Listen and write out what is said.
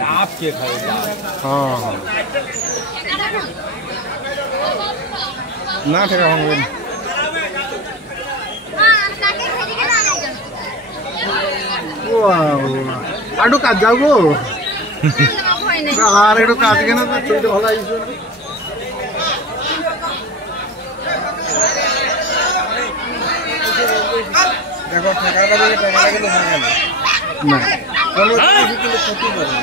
आपके खाएगा। हाँ हाँ ना ठेका होंगे आडू काट जाओ गो আর একটু কাজ কেন ছবিটা ভালো আইছে দেখো ঠেকাটা দিকে টমেটো কিন্তু ভাঙে না না কোনো কিছু কিন্তু ক্ষতি করে না